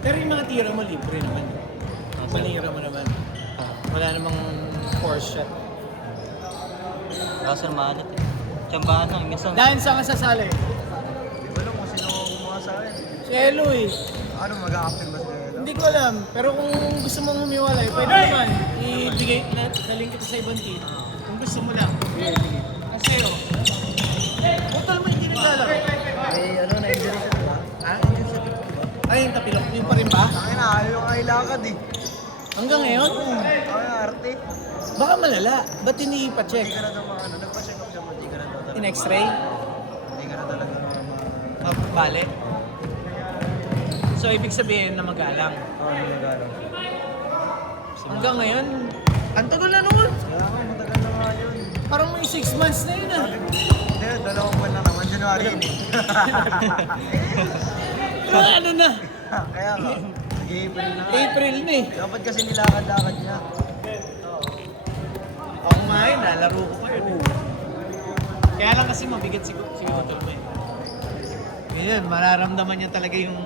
Pero yung mga tira mo, libre naman. Malira mo naman. Wala namang force shot. Kaso malit eh. Tsambahan lang, minsan. Dahil saan ka sasali? Hindi ko alam kung sino gumawa sa akin. Si Elo eh. Ano, mag-a-captain ba sila? Hindi ko alam. Pero kung gusto mong humiwalay, pwede naman. Ibigay na link kita sa ibang team. Kung gusto mo lang. Kasi oh. Total mo hindi naglalaro. May ano, na-injury siya, diba? Ha? Injury siya, diba? Ay, yung tapilok. Yung pa rin ba? Akin na, ayaw yung ilakad eh. Hanggang ngayon? Ay, arte. Baka malala. Ba't hindi Hindi pa-check? ka na daw ano, nagpa-check up siya mo, hindi ka na daw talaga. In x-ray? Hindi ka na talaga Bale? So, ibig sabihin na magalang. nagagalang. Hanggang ngayon, ang tagal na noon. Kaya ako, matagal na nga yun. Parang may 6 months na yun ah. Hindi, 2 buwan na naman, January yun eh. Pero ano na? Kaya nga, nag-April na nga. April na eh. Dapat kasi nilakad-lakad niya. Ako nga yun, nalaro ko pa yun. Kaya lang kasi mabigat si Utol mo eh. Ngayon, mararamdaman niya talaga yung...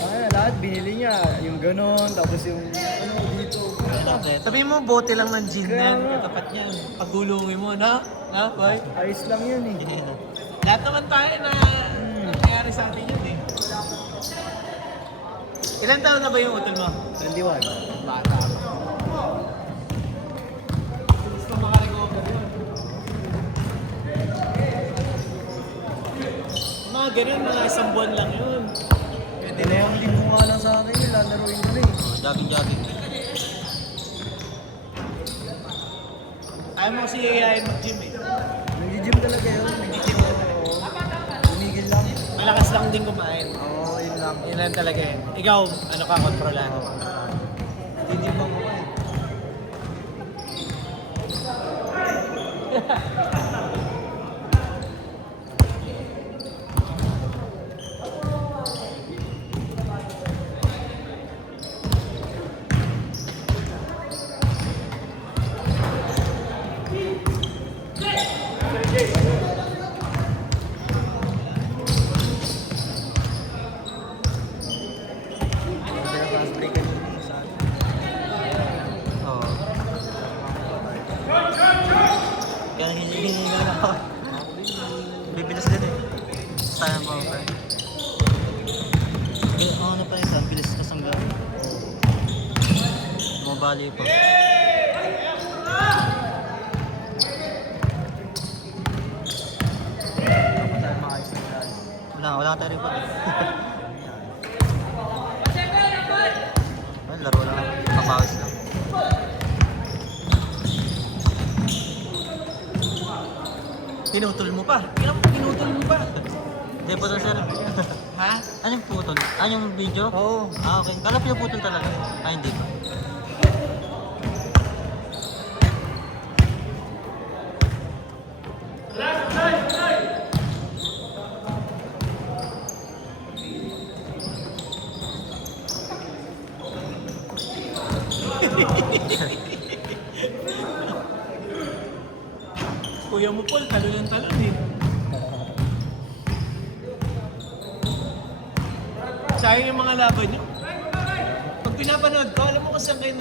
Ay, lahat binili niya. Yung ganon, tapos yung ano dito. Sabi mo, bote lang ng gin Kaya yan, nga. katapat niyan. Pagulungin mo, na? Na, boy? Ayos lang yun eh. Lahat naman tayo na nangyayari sa atin yun eh. Ilan taon na ba yung utol mo? 21. Bata pa. Gusto makarecover yun. Mga ganyan, mga isang buwan lang yun. Pwede na yun. Dalawang linggo nga lang sa akin, lalaroin ko na eh. Jogging. Ayaw mo kasi iayain mag-gym eh. Nag-gym talaga yun. Nag-gym ka talaga. Tumigil lang. Malakas lang din kumain. Oo, yun lang. Yun lang talaga eh. Ikaw, ano ka, kontrolado? Titibang ko eh. Kaya fast break kanina eh, sa akin. Oo. Kaya hinihingi na lang ako. Bibilis din eh. Sana mo ako. Ano pa rin, ang bilis ka sangga. Mabali pa. Dapat tayo maayos na tayo. Wala tayo rin pa. Ay, laro lang. Papawis lang. Tinutol mo pa. Tinutol mo pa. Hindi po sir. Ha? Ano yung putol? Ano yung video? Oo. Ah, okay. Kala pinuputol talaga. Ah, hindi pa. Kuya mo Paul, talon ng talon eh. Sayang yung mga laban nyo. Pag pinapanood ko, alam mo kung saan kayo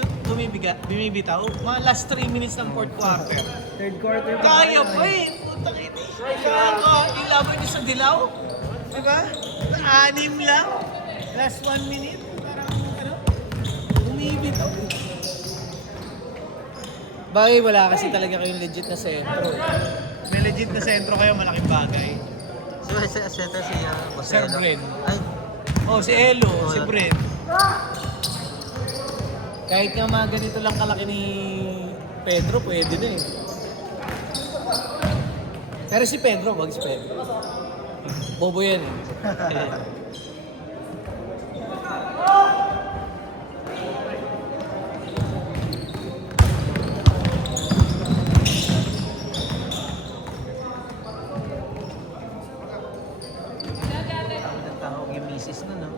bumibitaw? Mga last 3 minutes ng fourth quarter. Third quarter pa. Kaya pa eh! Puta kayo yung laban nyo sa Dilaw? Diba? Na-anim lang. Last 1 minute. Parang ano? Bumibitaw. Bagay, wala kasi talaga kayong legit na sentro. May legit na sentro kayo, malaking bagay. Si center si Boss Sir Elo. Bren. Ay, Oh, si Elo, si Brent. Kahit nga mga ganito lang kalaki ni Pedro, pwede na eh. Pero si Pedro, wag si Pedro. Bobo yan eh. tawag yung misis na, no?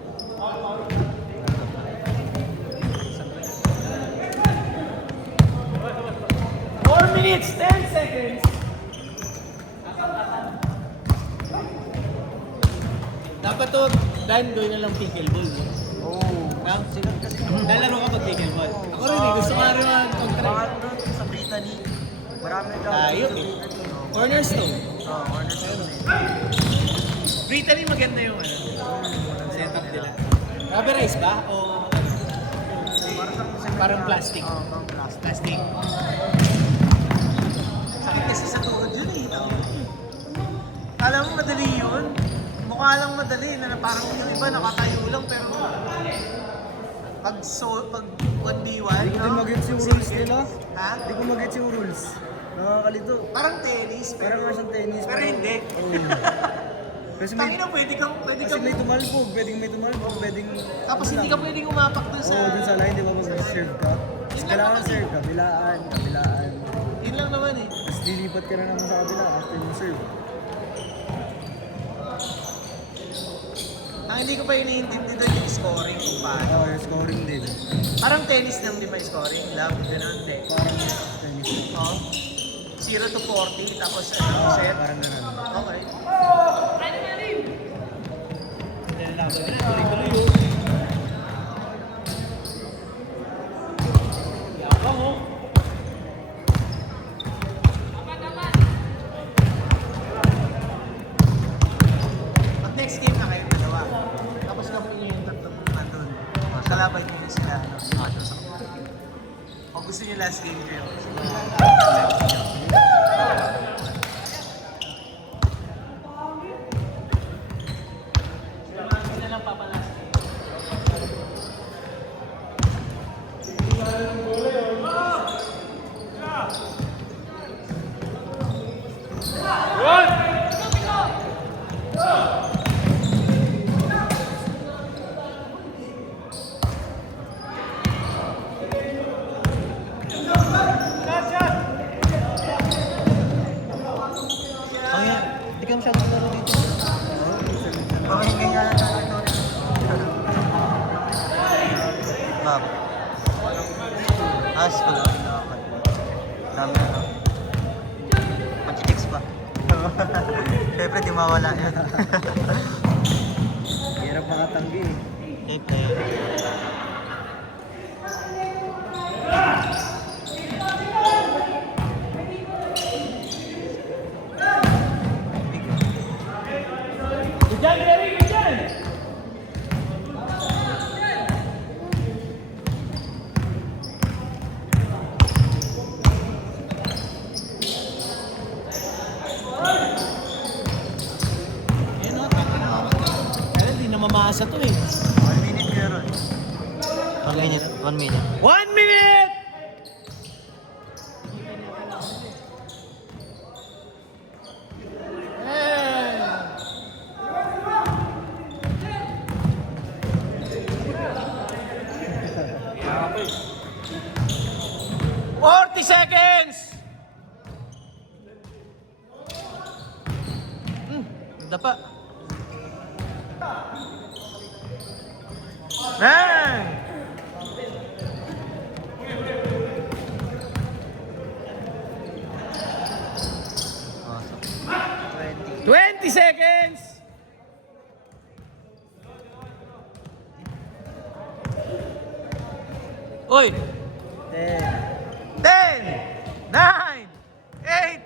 4 minutes, 10 seconds. Dapat to, Dan, gawin na lang pickleball. Oo. No? Lalaro ka pag pickleball. Ako rin eh, gusto nga rin mag-try. Baka doon sa Brittany. Marami daw. Tayo sa eh. Brittany. Cornerstone. Oo, cornerstone eh. Brittany maganda yung setup nila. Rubberized ba? O parang plastic? Oo, parang plastic. Plastic. Sakit kasi sa tuhod yun eh. Alam mo, madali yun. Mukha lang madali na parang yung iba nakatayo lang pero pag 1v1, Hindi ko din mag-gets yung rules nila. Ha? Hindi ko mag-gets yung rules. Nakakalito. Parang tennis pero Parang siyang tennis. pero hindi. Oo. Kasi may, Tangina, pwede kang kasi may tumalbog. Pwedeng may tumalbog. Pwedeng... tapos hindi ka pwedeng umapak dun sa Oo, dun sa line, di ba mag-serve ka? Tapos kailangan serve, kabilaan, kabilaan. yun lang naman eh. Tapos lilipat ka na naman sa kabila after mo serve. Ang hindi ko pa iniintindi doon yung scoring kung paano. Oo, yung scoring din. Parang tennis lang di ba yung scoring? Love, ganun din. Parang tennis. Oh. 0 to 40, tapos Oo, set. parang ganun. Okay. Tuloy-tuloy yun. Yabang oh. Pag next game na kayo dalawa, tapos gawin niyo yung tatlong nandun. Kalaban niyo na sila. O gusto niyo last game kayo? Hindi na lang papalas. Oh yeah, hindi ka masyadong laro dito. Okay, ganyan lang natin ito. Ma'am. As ko lang. Dami na no. Pag-chicks pa. Siyempre di mawala yan. Hirap makatanggi eh. Player. Diyan, Gary, diyan! Ayun o, tapos na ako. Kaya hindi na mamasa to eh. 1 minute meron. 1 minute, 1 minute. 1 minute! Eh. 40 seconds! Dapa. Man! Awesome. 20 seconds! Uy! 10. 10, 9, 8,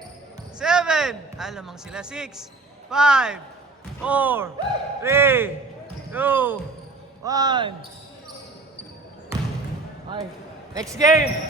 7, alamang sila, 6, 5, 4, 3, 2, 1. Next game!